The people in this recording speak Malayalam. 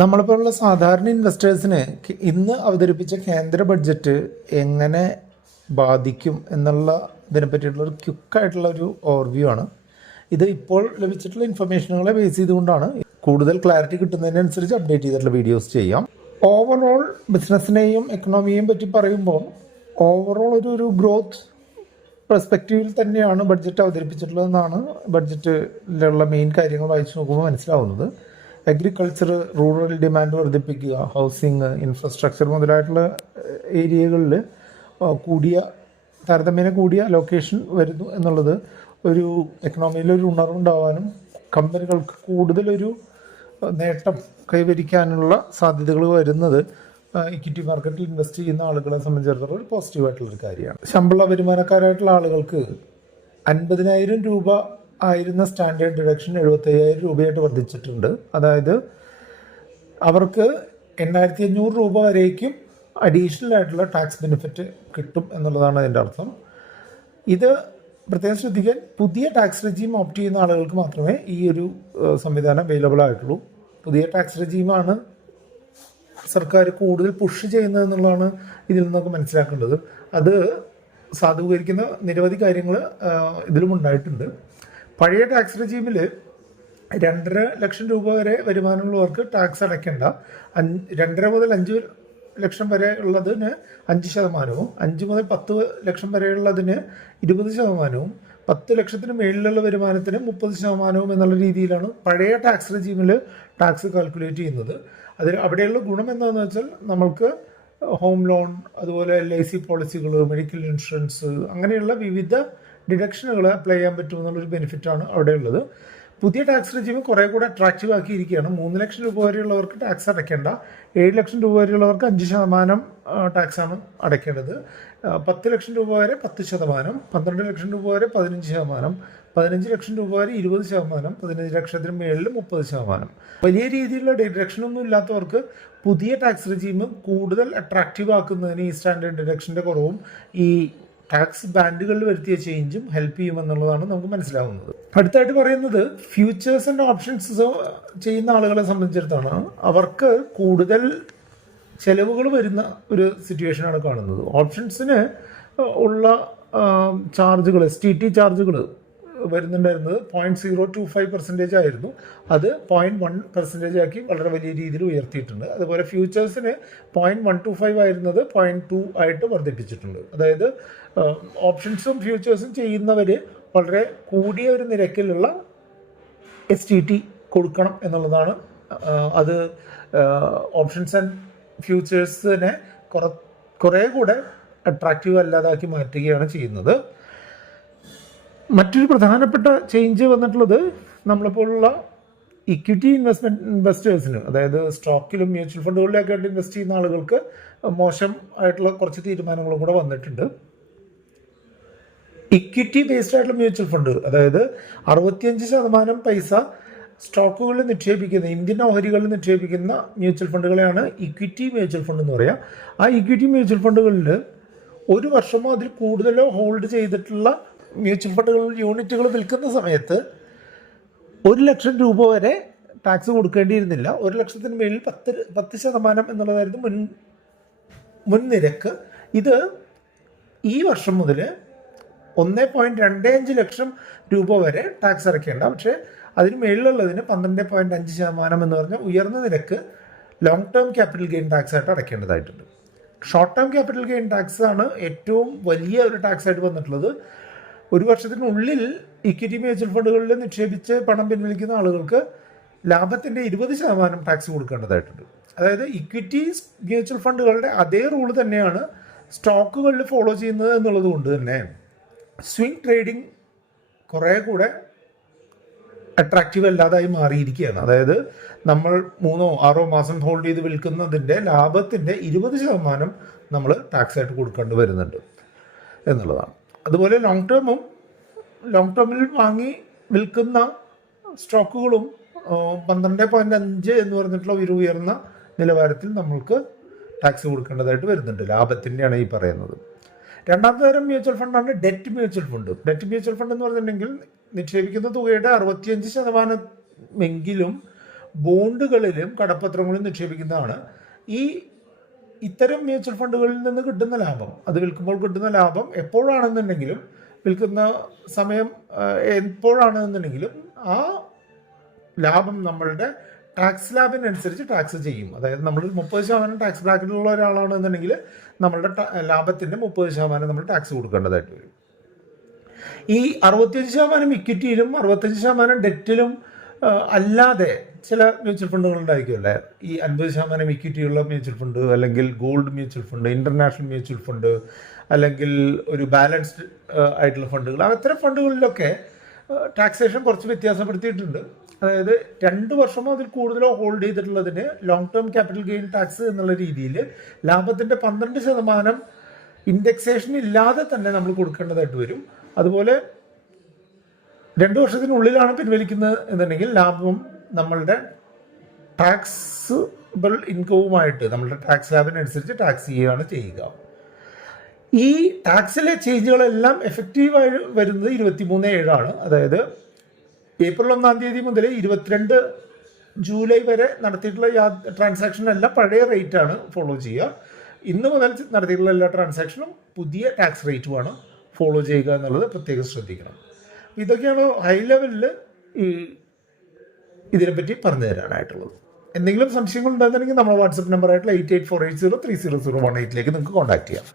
നമ്മളിപ്പോഴുള്ള സാധാരണ ഇൻവെസ്റ്റേഴ്സിന് ഇന്ന് അവതരിപ്പിച്ച കേന്ദ്ര ബഡ്ജറ്റ് എങ്ങനെ ബാധിക്കും എന്നുള്ള ഇതിനെ പറ്റിയിട്ടുള്ള ഒരു ക്വിക്കായിട്ടുള്ള ഒരു ഓവർവ്യൂ ആണ്. ഇത് ഇപ്പോൾ ലഭിച്ചിട്ടുള്ള ഇൻഫർമേഷനുകളെ ബേസ് ചെയ്തുകൊണ്ടാണ് കൂടുതൽ ക്ലാരിറ്റി കിട്ടുന്നതിനനുസരിച്ച് അപ്ഡേറ്റ് ചെയ്തിട്ടുള്ള വീഡിയോസ് ചെയ്യാം. ഓവറോൾ ബിസിനസ്സിനെയും എക്കണോമിയെയും പറ്റി പറയുമ്പോൾ ഓവറോൾ ഒരു ഗ്രോത്ത് പെർസ്പെക്റ്റീവിൽ തന്നെയാണ് ബഡ്ജറ്റ് അവതരിപ്പിച്ചിട്ടുള്ളതെന്നാണ് ബഡ്ജറ്റിലുള്ള മെയിൻ കാര്യങ്ങൾ വായിച്ചു നോക്കുമ്പോൾ മനസ്സിലാവുന്നത്. അഗ്രികൾച്ചർ, റൂറൽ ഡിമാൻഡ് വർദ്ധിപ്പിക്കുക, ഹൗസിങ്, ഇൻഫ്രാസ്ട്രക്ചർ മുതലായിട്ടുള്ള ഏരിയകളിൽ താരതമ്യേന കൂടിയ അലോക്കേഷൻ വരുന്നു എന്നുള്ളത് ഒരു എക്കണോമിയിലൊരു ഉണർവുണ്ടാവാനും കമ്പനികൾക്ക് കൂടുതലൊരു നേട്ടം കൈവരിക്കാനുള്ള സാധ്യതകൾ വരുന്നത് ഇക്വിറ്റി മാർക്കറ്റിൽ ഇൻവെസ്റ്റ് ചെയ്യുന്ന ആളുകളെ സംബന്ധിച്ചിടത്തോളം ഒരു പോസിറ്റീവായിട്ടുള്ളൊരു കാര്യമാണ്. ശമ്പള വരുമാനക്കാരായിട്ടുള്ള ആളുകൾക്ക് 50,000 രൂപ ആയിരുന്ന സ്റ്റാൻഡേർഡ് ഡിഡക്ഷൻ 75,000 രൂപയായിട്ട് വർദ്ധിച്ചിട്ടുണ്ട്. അതായത് അവർക്ക് 8,500 രൂപ വരേക്കും അഡീഷണൽ ആയിട്ടുള്ള ടാക്സ് ബെനിഫിറ്റ് കിട്ടും എന്നുള്ളതാണ് അതിൻ്റെ അർത്ഥം. ഇത് പ്രത്യേകം ശ്രദ്ധിക്കാൻ, പുതിയ ടാക്സ് റെജീം ഓപ്റ്റ് ചെയ്യുന്ന ആളുകൾക്ക് മാത്രമേ ഈ ഒരു സംവിധാനം അവൈലബിൾ ആയിട്ടുള്ളൂ. പുതിയ ടാക്സ് റെജീമാണ് സർക്കാർ കൂടുതൽ പുഷ് ചെയ്യുന്നത് എന്നുള്ളതാണ് ഇതിൽ നിന്നൊക്കെ മനസ്സിലാക്കേണ്ടത്. അത് സാധൂകരിക്കുന്ന നിരവധി കാര്യങ്ങൾ ഇതിലും ഉണ്ടായിട്ടുണ്ട്. പഴയ ടാക്സ് റെജീമിൽ 2.5 ലക്ഷം രൂപ വരെ വരുമാനമുള്ളവർക്ക് ടാക്സ് അടയ്ക്കേണ്ട, 2.5 മുതൽ 5 ലക്ഷം വരെ ഉള്ളതിന് 5%, 5 മുതൽ 10 ലക്ഷം വരെയുള്ളതിന് 20%, 10 ലക്ഷത്തിന് മേളിലുള്ള വരുമാനത്തിന് 30% എന്നുള്ള രീതിയിലാണ് പഴയ ടാക്സ് റെജീമിൽ ടാക്സ് കാൽക്കുലേറ്റ് ചെയ്യുന്നത്. അവിടെയുള്ള ഗുണം എന്താണെന്ന് വെച്ചാൽ നമ്മൾക്ക് ഹോം ലോൺ, അതുപോലെ LIC പോളിസികൾ, മെഡിക്കൽ ഇൻഷുറൻസ്, അങ്ങനെയുള്ള വിവിധ ഡിഡക്ഷനുകൾ അപ്ലൈ ചെയ്യാൻ പറ്റുമെന്നുള്ളൊരു ബെനിഫിറ്റാണ് അവിടെ ഉള്ളത്. പുതിയ ടാക്സ് റെജീം കുറേ കൂടെ അട്രാക്റ്റീവ് ആക്കിയിരിക്കുകയാണ്. 3 ലക്ഷം രൂപ വരെയുള്ളവർക്ക് ടാക്സ് അടയ്ക്കേണ്ട, 7 ലക്ഷം രൂപ വരെയുള്ളവർക്ക് 5% ടാക്സാണ് അടയ്ക്കേണ്ടത്, 10 ലക്ഷം രൂപ വരെ 10%, 12 ലക്ഷം രൂപ വരെ 15%, 15 ലക്ഷം രൂപ വരെ 20%, 15 ലക്ഷത്തിന് മേളിൽ 30%. വലിയ രീതിയിലുള്ള ഡിഡക്ഷനൊന്നും ഇല്ലാത്തവർക്ക് പുതിയ ടാക്സ് റെജീം കൂടുതൽ അട്രാക്റ്റീവ് ആക്കുന്നതിന് ഈ സ്റ്റാൻഡേർഡ് ഡിഡക്ഷൻ്റെ കുറവും ഈ ടാക്സ് ബാൻഡുകളിൽ വരുത്തിയ ചേഞ്ചും ഹെൽപ്പ് ചെയ്യുമെന്നുള്ളതാണ് നമുക്ക് മനസ്സിലാവുന്നത്. അടുത്തായിട്ട് പറയുന്നത് ഫ്യൂച്ചേഴ്സ് ആൻഡ് ഓപ്ഷൻസ് ചെയ്യുന്ന ആളുകളെ സംബന്ധിച്ചിടത്തോളം അവർക്ക് കൂടുതൽ ചെലവുകൾ വരുന്ന ഒരു സിറ്റുവേഷനാണ് കാണുന്നത്. ഓപ്ഷൻസിന് ഉള്ള ചാർജുകൾ, STT ചാർജുകൾ വരുന്നുണ്ടായിരുന്നത് 0.025% ആയിരുന്നു. അത് 0.1% ആക്കി വളരെ വലിയ രീതിയിൽ ഉയർത്തിയിട്ടുണ്ട്. അതുപോലെ ഫ്യൂച്ചേഴ്സിന് 0.125 ആയിരുന്നത് 0.2 ആയിട്ട് വർദ്ധിപ്പിച്ചിട്ടുണ്ട്. അതായത് ഓപ്ഷൻസും ഫ്യൂച്ചേഴ്സും ചെയ്യുന്നവർ വളരെ കൂടിയ ഒരു നിരക്കിലുള്ള STT കൊടുക്കണം എന്നുള്ളതാണ്. അത് ഓപ്ഷൻസ് ആൻഡ് ഫ്യൂച്ചേഴ്സിനെ കുറേ കൂടെ അട്രാക്റ്റീവ് അല്ലാതാക്കി മാറ്റുകയാണ് ചെയ്യുന്നത്. മറ്റൊരു പ്രധാനപ്പെട്ട ചേഞ്ച് വന്നിട്ടുള്ളത് നമ്മളിപ്പോഴുള്ള ഇക്വിറ്റി ഇൻവെസ്റ്റേഴ്സിന്, അതായത് സ്റ്റോക്കിലും മ്യൂച്വൽ ഫണ്ടുകളിലൊക്കെ ആയിട്ട് ഇൻവെസ്റ്റ് ചെയ്യുന്ന ആളുകൾക്ക് മോശം ആയിട്ടുള്ള കുറച്ച് തീരുമാനങ്ങളും കൂടെ വന്നിട്ടുണ്ട്. ഇക്വിറ്റി ബേസ്ഡ് ആയിട്ടുള്ള മ്യൂച്വൽ ഫണ്ട്, അതായത് 65% പൈസ സ്റ്റോക്കുകളിൽ നിക്ഷേപിക്കുന്ന, ഇന്ത്യൻ ഓഹരികളിൽ നിക്ഷേപിക്കുന്ന മ്യൂച്വൽ ഫണ്ടുകളെയാണ് ഇക്വിറ്റി മ്യൂച്വൽ ഫണ്ട് എന്ന് പറയുക. ആ ഇക്വിറ്റി മ്യൂച്വൽ ഫണ്ടുകളിൽ 1 വർഷമോ അതിൽ കൂടുതലോ ഹോൾഡ് ചെയ്തിട്ടുള്ള മ്യൂച്വൽ ഫണ്ടുകൾ യൂണിറ്റുകൾ വിൽക്കുന്ന സമയത്ത് 1 ലക്ഷം രൂപ വരെ ടാക്സ് കൊടുക്കേണ്ടിയിരുന്നില്ല. 1 ലക്ഷത്തിന് മേലിൽ 10% എന്നുള്ളതായിരുന്നു മുൻ നിരക്ക്. ഇത് ഈ വർഷം മുതൽ 1.25 ലക്ഷം രൂപ വരെ ടാക്സ് അടയ്ക്കേണ്ട, പക്ഷേ അതിന് മേളിലുള്ളതിന് 12.5% എന്ന് പറഞ്ഞാൽ ഉയർന്ന നിരക്ക് long term capital gain tax ആയിട്ട് അടയ്ക്കേണ്ടതായിട്ടുണ്ട്. Short term capital gain tax ആണ് ഏറ്റവും വലിയ ഒരു ടാക്സ് ആയിട്ട് വന്നിട്ടുള്ളത്. 1 വർഷത്തിനുള്ളിൽ ഇക്വിറ്റി മ്യൂച്വൽ ഫണ്ടുകളിൽ നിക്ഷേപിച്ച് പണം പിൻവലിക്കുന്ന ആളുകൾക്ക് ലാഭത്തിൻ്റെ 20% ടാക്സ് കൊടുക്കേണ്ടതായിട്ടുണ്ട്. അതായത് ഇക്വിറ്റി മ്യൂച്വൽ ഫണ്ടുകളുടെ അതേ റൂള് തന്നെയാണ് സ്റ്റോക്കുകളിൽ ഫോളോ ചെയ്യുന്നത് എന്നുള്ളത് കൊണ്ട് തന്നെ സ്വിംഗ് ട്രേഡിംഗ് കുറേ കൂടെ അട്രാക്റ്റീവ് അല്ലാതായി മാറിയിരിക്കുകയാണ്. അതായത് നമ്മൾ 3-6 മാസം ഹോൾഡ് ചെയ്ത് വിൽക്കുന്നതിൻ്റെ ലാഭത്തിൻ്റെ 20% നമ്മൾ ടാക്സ് ആയിട്ട് കൊടുക്കേണ്ടി വരുന്നുണ്ട് എന്നുള്ളതാണ്. അതുപോലെ ലോങ് ടേമിൽ വാങ്ങി വിൽക്കുന്ന സ്റ്റോക്കുകളും 12.5 എന്ന് പറഞ്ഞിട്ടുള്ള ഒരു ഉയർന്ന നിലവാരത്തിൽ നമ്മൾക്ക് ടാക്സ് കൊടുക്കേണ്ടതായിട്ട് വരുന്നുണ്ട്. ലാഭത്തിൻ്റെയാണ് ഈ പറയുന്നത്. രണ്ടാമത്തെ തരം മ്യൂച്വൽ ഫണ്ടാണ് debt mutual fund. Debt mutual fund എന്ന് പറഞ്ഞിട്ടുണ്ടെങ്കിൽ നിക്ഷേപിക്കുന്ന തുകയുടെ 65% ബോണ്ടുകളിലും കടപ്പത്രങ്ങളിലും നിക്ഷേപിക്കുന്നതാണ്. ഇത്തരം മ്യൂച്വൽ ഫണ്ടുകളിൽ നിന്ന് കിട്ടുന്ന ലാഭം, അത് വിൽക്കുമ്പോൾ കിട്ടുന്ന ലാഭം എപ്പോഴാണെന്നുണ്ടെങ്കിലും, വിൽക്കുന്ന സമയം എപ്പോഴാണെന്നുണ്ടെങ്കിലും ആ ലാഭം നമ്മളുടെ ടാക്സ് സ്ലാബിനനുസരിച്ച് ടാക്സ് ചെയ്യും. അതായത് നമ്മൾ 30% ടാക്സ് ബ്രാക്കറ്റിലുള്ള ഒരാളാണെന്നുണ്ടെങ്കിൽ നമ്മളുടെ ലാഭത്തിൻ്റെ 30% നമ്മൾ ടാക്സ് കൊടുക്കേണ്ടതായിട്ട് വരും. ഈ 65% ഇക്വിറ്റിയിലും 65% ഡെറ്റിലും അല്ലാതെ ചില മ്യൂച്വൽ ഫണ്ടുകൾ ഉണ്ടായിരിക്കുമല്ലേ, ഈ 50% ഇക്വിറ്റിയുള്ള മ്യൂച്വൽ ഫണ്ട്, അല്ലെങ്കിൽ gold mutual fund, international mutual fund, അല്ലെങ്കിൽ ഒരു ബാലൻസ്ഡ് ആയിട്ടുള്ള ഫണ്ടുകൾ. അത്തരം ഫണ്ടുകളിലൊക്കെ ടാക്സേഷൻ കുറച്ച് വ്യത്യാസപ്പെടുത്തിയിട്ടുണ്ട്. അതായത് 2 വർഷമോ അതിൽ കൂടുതലോ ഹോൾഡ് ചെയ്തിട്ടുള്ളതിന് long term capital gain tax എന്നുള്ള രീതിയിൽ ലാഭത്തിൻ്റെ 12% ഇൻഡെക്സേഷൻ ഇല്ലാതെ തന്നെ നമ്മൾ കൊടുക്കേണ്ടതായിട്ട് വരും. അതുപോലെ 2 വർഷത്തിനുള്ളിലാണ് പിൻവലിക്കുന്നത് എന്നുണ്ടെങ്കിൽ ലാഭം നമ്മളുടെ ടാക്സബിൾ ഇൻകവുമായിട്ട് നമ്മളുടെ ടാക്സ് സ്ലാബിനനുസരിച്ച് ടാക്സ് ചെയ്യുകയാണ് ചെയ്യുക. ഈ ടാക്സിലെ ചേഞ്ചുകളെല്ലാം എഫക്റ്റീവായി വരുന്നത് 23/7 അതായത് ഏപ്രിൽ 1 മുതൽ 22 ജൂലൈ വരെ നടത്തിയിട്ടുള്ള ട്രാൻസാക്ഷൻ എല്ലാം പഴയ റേറ്റാണ് ഫോളോ ചെയ്യുക. ഇന്ന് മുതൽ നടത്തിയിട്ടുള്ള എല്ലാ ട്രാൻസാക്ഷനും പുതിയ ടാക്സ് റേറ്റുമാണ് ഫോളോ ചെയ്യുക എന്നുള്ളത് പ്രത്യേകം ശ്രദ്ധിക്കണം. ഇതൊക്കെയാണ് ഹൈ ലെവലിൽ ഇതിനെപ്പറ്റി പറഞ്ഞു തരാനായിട്ടുള്ളത്. എന്തെങ്കിലും സംശയങ്ങൾ ഉണ്ടെന്നുണ്ടെങ്കിൽ നമ്മുടെ വാട്സപ്പ് നമ്പറായിട്ടുള്ള 8848030018 നിങ്ങൾക്ക് കോൺടാക്ട് ചെയ്യാം.